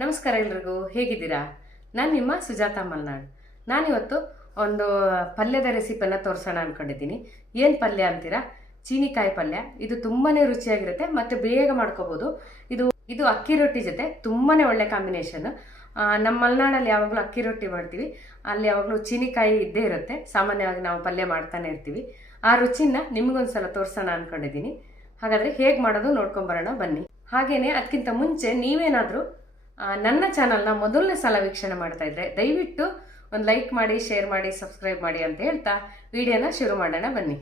ನಮಸ್ಕಾರ ಎಲ್ರಿಗೂ, ಹೇಗಿದ್ದೀರಾ? ನಾನು ನಿಮ್ಮ ಸುಜಾತ ಮಲ್ನಾಡ್. ನಾನಿವತ್ತು ಒಂದು ಪಲ್ಯದ ರೆಸಿಪಿಯನ್ನು ತೋರಿಸೋಣ ಅಂದ್ಕೊಂಡಿದ್ದೀನಿ. ಏನು ಪಲ್ಯ ಅಂತೀರಾ? ಚೀನಿಕಾಯಿ ಪಲ್ಯ. ಇದು ತುಂಬಾ ರುಚಿಯಾಗಿರುತ್ತೆ ಮತ್ತು ಬೇಗ ಮಾಡ್ಕೋಬೋದು. ಇದು ಅಕ್ಕಿ ರೊಟ್ಟಿ ಜೊತೆ ತುಂಬಾ ಒಳ್ಳೆ ಕಾಂಬಿನೇಷನ್. ನಮ್ಮ ಮಲೆನಾಡಲ್ಲಿ ಯಾವಾಗಲೂ ಅಕ್ಕಿ ರೊಟ್ಟಿ ಮಾಡ್ತೀವಿ, ಅಲ್ಲಿ ಯಾವಾಗಲೂ ಚೀನಿಕಾಯಿ ಇದ್ದೇ ಇರುತ್ತೆ. ಸಾಮಾನ್ಯವಾಗಿ ನಾವು ಪಲ್ಯ ಮಾಡ್ತಾನೆ ಇರ್ತೀವಿ. ಆ ರುಚಿನ ನಿಮಗೊಂದ್ಸಲ ತೋರಿಸೋಣ ಅಂದ್ಕೊಂಡಿದ್ದೀನಿ. ಹಾಗಾದರೆ ಹೇಗೆ ಮಾಡೋದು ನೋಡ್ಕೊಂಬರೋಣ ಬನ್ನಿ. ಹಾಗೆಯೇ ಅದಕ್ಕಿಂತ ಮುಂಚೆ ನೀವೇನಾದರೂ ನನ್ನ ಚಾನಲ್ನ ಮೊದಲನೇ ಸಲ ವೀಕ್ಷಣೆ ಮಾಡ್ತಾ ಇದ್ರೆ ದಯವಿಟ್ಟು ಒಂದು ಲೈಕ್ ಮಾಡಿ, ಶೇರ್ ಮಾಡಿ, ಸಬ್ಸ್ಕ್ರೈಬ್ ಮಾಡಿ ಅಂತ ಹೇಳ್ತಾ ವಿಡಿಯೋನ ಶುರು ಮಾಡೋಣ ಬನ್ನಿ.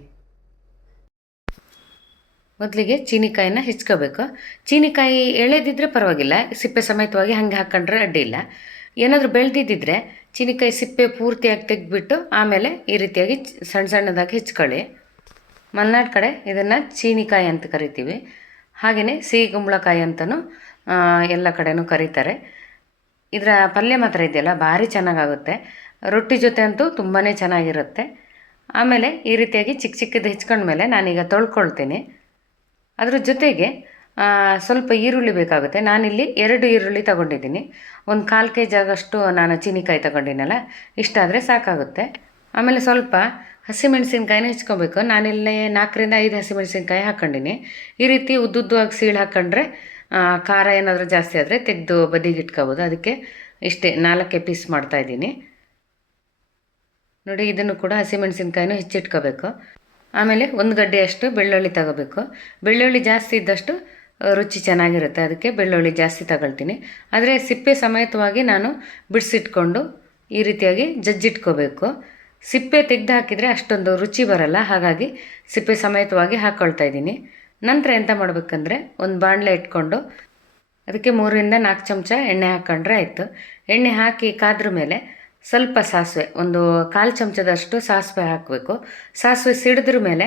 ಮೊದಲಿಗೆ ಚೀನಿಕಾಯಿನ ಹೆಚ್ಕೋಬೇಕು. ಚೀನಿಕಾಯಿ ಎಳೆದಿದ್ರೆ ಪರವಾಗಿಲ್ಲ, ಸಿಪ್ಪೆ ಸಮೇತವಾಗಿ ಹಾಗೆ ಹಾಕೊಂಡ್ರೆ ಅಡ್ಡಿ ಇಲ್ಲ. ಏನಾದರೂ ಬೆಳೆದಿದ್ದರೆ ಚೀನಿಕಾಯಿ ಸಿಪ್ಪೆ ಪೂರ್ತಿಯಾಗಿ ತೆಗೆದ್ಬಿಟ್ಟು ಆಮೇಲೆ ಈ ರೀತಿಯಾಗಿ ಸಣ್ಣ ಸಣ್ಣದಾಗಿ ಹೆಚ್ಕೊಳ್ಳಿ. ಮಲೆನಾಡು ಕಡೆ ಇದನ್ನು ಚೀನಿಕಾಯಿ ಅಂತ ಕರಿತೀವಿ. ಹಾಗೆಯೇ ಸಿಹಿ ಕುಂಬಳಕಾಯಿ ಅಂತಲೂ ಎಲ್ಲ ಕಡೆನೂ ಕರೀತಾರೆ. ಇದರ ಪಲ್ಯ ಮಾತ್ರ ಇದೆಯಲ್ಲ ಭಾರಿ ಚೆನ್ನಾಗಾಗುತ್ತೆ. ರೊಟ್ಟಿ ಜೊತೆ ಅಂತೂ ತುಂಬಾ ಚೆನ್ನಾಗಿರುತ್ತೆ. ಆಮೇಲೆ ಈ ರೀತಿಯಾಗಿ ಚಿಕ್ಕ ಚಿಕ್ಕದು ಹೆಚ್ಕೊಂಡ್ಮೇಲೆ ನಾನೀಗ ತೊಳ್ಕೊಳ್ತೀನಿ. ಅದ್ರ ಜೊತೆಗೆ ಸ್ವಲ್ಪ ಈರುಳ್ಳಿ ಬೇಕಾಗುತ್ತೆ. ನಾನಿಲ್ಲಿ 2 ಈರುಳ್ಳಿ ತೊಗೊಂಡಿದ್ದೀನಿ. ಒಂದು 1/4 kg ಆಗಷ್ಟು ನಾನು ಚೀನಿಕಾಯಿ ತೊಗೊಂಡಿನಲ್ಲ, ಇಷ್ಟಾದರೆ ಸಾಕಾಗುತ್ತೆ. ಆಮೇಲೆ ಸ್ವಲ್ಪ ಹಸಿಮೆಣಸಿನ್ಕಾಯಿನ ಹೆಚ್ಕೊಬೇಕು. ನಾನಿಲ್ಲಿ 4 ರಿಂದ 5 ಹಸಿಮೆಣಸಿನ್ಕಾಯಿ ಹಾಕ್ಕೊಂಡಿನಿ. ಈ ರೀತಿ ಉದ್ದುದ್ದವಾಗಿ ಸೀಳು ಹಾಕ್ಕೊಂಡ್ರೆ ಖಾರ ಏನಾದರೂ ಜಾಸ್ತಿ ಆದರೆ ತೆಗೆದು ಬದಿಗೆ ಇಟ್ಕೋಬೋದು. ಅದಕ್ಕೆ ಇಷ್ಟೇ 4 ಪೀಸ್ ಮಾಡ್ತಾಯಿದ್ದೀನಿ ನೋಡಿ. ಇದನ್ನು ಕೂಡ ಹಸಿಮೆಣಸಿನ್ಕಾಯಿನೂ ಹೆಚ್ಚಿಟ್ಕೋಬೇಕು. ಆಮೇಲೆ 1 ಗಡ್ಡೆಯಷ್ಟು ಬೆಳ್ಳುಳ್ಳಿ ತಗೋಬೇಕು. ಬೆಳ್ಳುಳ್ಳಿ ಜಾಸ್ತಿ ಇದ್ದಷ್ಟು ರುಚಿ ಚೆನ್ನಾಗಿರುತ್ತೆ, ಅದಕ್ಕೆ ಬೆಳ್ಳುಳ್ಳಿ ಜಾಸ್ತಿ ತಗೊಳ್ತೀನಿ. ಆದರೆ ಸಿಪ್ಪೆ ಸಮೇತವಾಗಿ ನಾನು ಬಿಡಿಸಿಟ್ಕೊಂಡು ಈ ರೀತಿಯಾಗಿ ಜಜ್ಜಿಟ್ಕೋಬೇಕು. ಸಿಪ್ಪೆ ತೆಗೆದು ಹಾಕಿದರೆ ಅಷ್ಟೊಂದು ರುಚಿ ಬರಲ್ಲ, ಹಾಗಾಗಿ ಸಿಪ್ಪೆ ಸಮೇತವಾಗಿ ಹಾಕ್ಕೊಳ್ತಾ ಇದ್ದೀನಿ. ನಂತರ ಎಂತ ಮಾಡಬೇಕಂದ್ರೆ ಒಂದು ಬಾಣಲೆ ಇಟ್ಕೊಂಡು ಅದಕ್ಕೆ 3 ರಿಂದ 4 ಚಮಚ ಎಣ್ಣೆ ಹಾಕ್ಕೊಂಡ್ರೆ ಆಯಿತು. ಎಣ್ಣೆ ಹಾಕಿ ಕಾದ್ರ ಮೇಲೆ ಸ್ವಲ್ಪ ಸಾಸಿವೆ, ಒಂದು 1/4 ಚಮಚದಷ್ಟು ಸಾಸಿವೆ ಹಾಕಬೇಕು. ಸಾಸಿವೆ ಸಿಡಿದ್ರ ಮೇಲೆ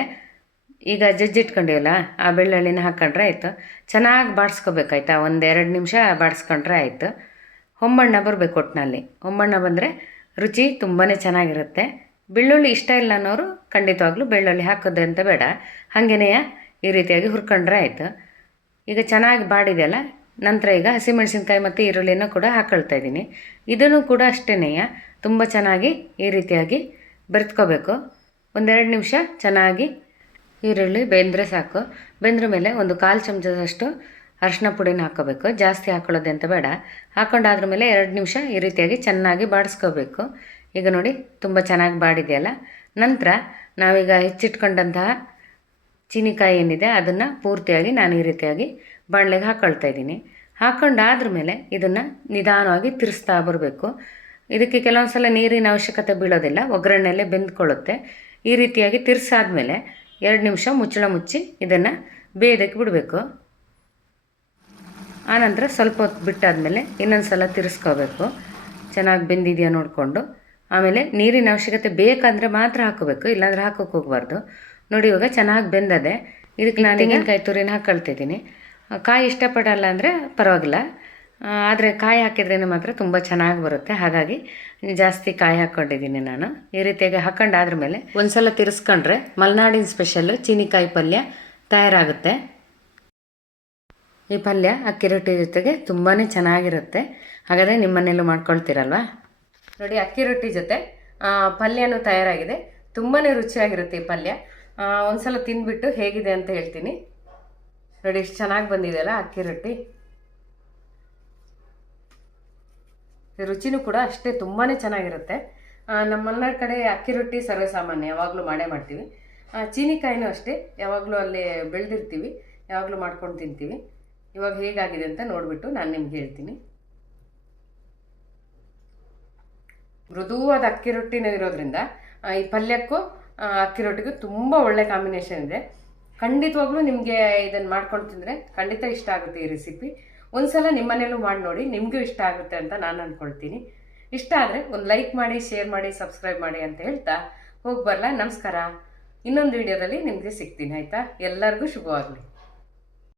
ಈಗ ಜಜ್ಜಿಟ್ಕೊಂಡಿವಲ್ಲ ಆ ಬೆಳ್ಳುಳ್ಳಿನ ಹಾಕ್ಕೊಂಡ್ರೆ ಆಯಿತು. ಚೆನ್ನಾಗಿ ಬಾಡಿಸ್ಕೋಬೇಕಾಯ್ತಾ, 1-2 ನಿಮಿಷ ಬಾಡಿಸ್ಕೊಂಡ್ರೆ ಆಯಿತು. ಹೊಂಬಣ್ಣ ಬರಬೇಕು ಒಟ್ಟಿನಲ್ಲಿ. ಹೊಂಬಣ್ಣ ಬಂದರೆ ರುಚಿ ತುಂಬಾ ಚೆನ್ನಾಗಿರುತ್ತೆ. ಬೆಳ್ಳುಳ್ಳಿ ಇಷ್ಟ ಇಲ್ಲ ಅನ್ನೋರು ಖಂಡಿತವಾಗ್ಲೂ ಬೆಳ್ಳುಳ್ಳಿ ಹಾಕೋದು ಅಂತ ಬೇಡ, ಹಾಗೆಯೇ ಈ ರೀತಿಯಾಗಿ ಹುರ್ಕೊಂಡ್ರೆ ಆಯಿತು. ಈಗ ಚೆನ್ನಾಗಿ ಬಾಡಿದೆಯಲ್ಲ, ನಂತರ ಈಗ ಹಸಿಮೆಣಸಿನ್ಕಾಯಿ ಮತ್ತು ಈರುಳ್ಳಿನ ಕೂಡ ಹಾಕ್ಕೊಳ್ತಾ ಇದ್ದೀನಿ. ಇದನ್ನು ಕೂಡ ಅಷ್ಟೇ ತುಂಬ ಚೆನ್ನಾಗಿ ಈ ರೀತಿಯಾಗಿ ಬೆರೆತ್ಕೋಬೇಕು. 1-2 ನಿಮಿಷ ಚೆನ್ನಾಗಿ ಈರುಳ್ಳಿ ಬೆಂದರೆ ಸಾಕು. ಬೆಂದ್ರ ಮೇಲೆ ಒಂದು 1/4 ಚಮಚದಷ್ಟು ಅರಿಶಿನ ಪುಡಿನ ಹಾಕ್ಕೋಬೇಕು. ಜಾಸ್ತಿ ಹಾಕ್ಕೊಳ್ಳೋದು ಅಂತ ಬೇಡ. ಹಾಕ್ಕೊಂಡಾದ್ರ ಮೇಲೆ 2 ನಿಮಿಷ ಈ ರೀತಿಯಾಗಿ ಚೆನ್ನಾಗಿ ಬಾಡಿಸ್ಕೋಬೇಕು. ಈಗ ನೋಡಿ ತುಂಬ ಚೆನ್ನಾಗಿ ಬಾಡಿದೆಯಲ್ಲ. ನಂತರ ನಾವೀಗ ಹೆಚ್ಚಿಟ್ಕೊಂಡಂತಹ ಚೀನಿಕಾಯಿ ಏನಿದೆ ಅದನ್ನು ಪೂರ್ತಿಯಾಗಿ ನಾನು ಈ ರೀತಿಯಾಗಿ ಬಾಣಲೆಗೆ ಹಾಕ್ಕೊಳ್ತಾ ಇದ್ದೀನಿ. ಹಾಕ್ಕೊಂಡಾದ್ರ ಮೇಲೆ ಇದನ್ನು ನಿಧಾನವಾಗಿ ತಿರ್ಸ್ತಾ ಬರಬೇಕು. ಇದಕ್ಕೆ ಕೆಲವೊಂದು ಸಲ ನೀರಿನ ಅವಶ್ಯಕತೆ ಬೀಳೋದಿಲ್ಲ, ಒಗ್ಗರಣೆಯಲ್ಲೇ ಬೆಂದ್ಕೊಳ್ಳುತ್ತೆ. ಈ ರೀತಿಯಾಗಿ ತಿರ್ಸಾದ್ಮೇಲೆ 2 ನಿಮಿಷ ಮುಚ್ಚಳ ಮುಚ್ಚಿ ಇದನ್ನು ಬೇಯೋದಕ್ಕೆ ಬಿಡಬೇಕು. ಆನಂತರ ಸ್ವಲ್ಪ ಹೊತ್ತು ಬಿಟ್ಟಾದಮೇಲೆ ಇನ್ನೊಂದು ಸಲ ತಿರ್ಸ್ಕೋಬೇಕು, ಚೆನ್ನಾಗಿ ಬೆಂದಿದೆಯಾ ನೋಡಿಕೊಂಡು. ಆಮೇಲೆ ನೀರಿನ ಅವಶ್ಯಕತೆ ಬೇಕಂದರೆ ಮಾತ್ರ ಹಾಕೋಬೇಕು, ಇಲ್ಲಾಂದರೆ ಹಾಕೋಕ್ಕೆ ಹೋಗಬಾರ್ದು. ನೋಡಿ ಇವಾಗ ಚೆನ್ನಾಗಿ ಬೆಂದದೆ. ಇದಕ್ಕೆ ನಾನು ತೆಂಗಿನಕಾಯಿ ತುರಿನ ಹಾಕ್ಕೊಳ್ತಿದ್ದೀನಿ. ಕಾಯಿ ಇಷ್ಟಪಡಲ್ಲ ಅಂದರೆ ಪರವಾಗಿಲ್ಲ, ಆದರೆ ಕಾಯಿ ಹಾಕಿದ್ರೇ ಮಾತ್ರ ತುಂಬ ಚೆನ್ನಾಗಿ ಬರುತ್ತೆ. ಹಾಗಾಗಿ ಜಾಸ್ತಿ ಕಾಯಿ ಹಾಕ್ಕೊಂಡಿದ್ದೀನಿ ನಾನು. ಈ ರೀತಿಯಾಗಿ ಹಾಕ್ಕೊಂಡಾದ್ರ ಮೇಲೆ ಒಂದು ಸಲ ತಿರ್ಸ್ಕೊಂಡ್ರೆ ಮಲೆನಾಡಿನ ಸ್ಪೆಷಲ್ಲು ಚೀನಿಕಾಯಿ ಪಲ್ಯ ತಯಾರಾಗುತ್ತೆ. ಈ ಪಲ್ಯ ಅಕ್ಕಿ ರೊಟ್ಟಿ ಜೊತೆಗೆ ತುಂಬಾ ಚೆನ್ನಾಗಿರುತ್ತೆ. ಹಾಗಾದರೆ ನಿಮ್ಮ ಮನೆಯಲ್ಲೂ ಮಾಡ್ಕೊಳ್ತೀರಲ್ವಾ? ನೋಡಿ, ಅಕ್ಕಿ ರೊಟ್ಟಿ ಜೊತೆ ಪಲ್ಯನೂ ತಯಾರಾಗಿದೆ. ತುಂಬಾ ರುಚಿಯಾಗಿರುತ್ತೆ ಈ ಪಲ್ಯ. ಒಂದು ಸಲ ತಿಂದ್ಬಿಟ್ಟು ಹೇಗಿದೆ ಅಂತ ಹೇಳ್ತೀನಿ. ನೋಡಿ ಎಷ್ಟು ಚೆನ್ನಾಗಿ ಬಂದಿದೆಯಲ್ಲ ಅಕ್ಕಿ ರೊಟ್ಟಿ. ರುಚಿನೂ ಕೂಡ ಅಷ್ಟೇ ತುಂಬಾ ಚೆನ್ನಾಗಿರುತ್ತೆ. ನಮ್ಮ ಮಲೆನಾಡು ಕಡೆ ಅಕ್ಕಿ ರೊಟ್ಟಿ ಸರ್ವೇಸಾಮಾನ್ಯ, ಯಾವಾಗಲೂ ಮಾಡೇ ಮಾಡ್ತೀವಿ. ಚೀನಿಕಾಯಿನೂ ಅಷ್ಟೇ, ಯಾವಾಗಲೂ ಅಲ್ಲೇ ಬೆಳೆದಿರ್ತೀವಿ, ಯಾವಾಗಲೂ ಮಾಡ್ಕೊಂಡು ತಿಂತೀವಿ. ಇವಾಗ ಹೇಗಾಗಿದೆ ಅಂತ ನೋಡಿಬಿಟ್ಟು ನಾನು ನಿಮ್ಗೆ ಹೇಳ್ತೀನಿ. ಮೃದುವಾದ ಅಕ್ಕಿ ರೊಟ್ಟಿನೂ ಇರೋದ್ರಿಂದ ಈ ಪಲ್ಯಕ್ಕೂ ಅಕ್ಕಿ ರೊಟ್ಟಿಗೂ ತುಂಬ ಒಳ್ಳೆ ಕಾಂಬಿನೇಷನ್ ಇದೆ. ಖಂಡಿತವಾಗ್ಲೂ ನಿಮಗೆ ಇದನ್ನು ಮಾಡ್ಕೊಂಡು ತಿಂದರೆ ಖಂಡಿತ ಇಷ್ಟ ಆಗುತ್ತೆ ಈ ರೆಸಿಪಿ. ಒಂದು ಸಲ ನಿಮ್ಮನೇಲೂ ಮಾಡಿ ನೋಡಿ, ನಿಮಗೂ ಇಷ್ಟ ಆಗುತ್ತೆ ಅಂತ ನಾನು ಅಂದ್ಕೊಳ್ತೀನಿ. ಇಷ್ಟ ಆದರೆ ಒಂದು ಲೈಕ್ ಮಾಡಿ, ಶೇರ್ ಮಾಡಿ, ಸಬ್ಸ್ಕ್ರೈಬ್ ಮಾಡಿ ಅಂತ ಹೇಳ್ತಾ ಹೋಗಿ ಬರಲ್ಲ. ನಮಸ್ಕಾರ. ಇನ್ನೊಂದು ವಿಡಿಯೋದಲ್ಲಿ ನಿಮಗೆ ಸಿಗ್ತೀನಿ ಆಯಿತಾ? ಎಲ್ಲರಿಗೂ ಶುಭವಾಗಲಿ.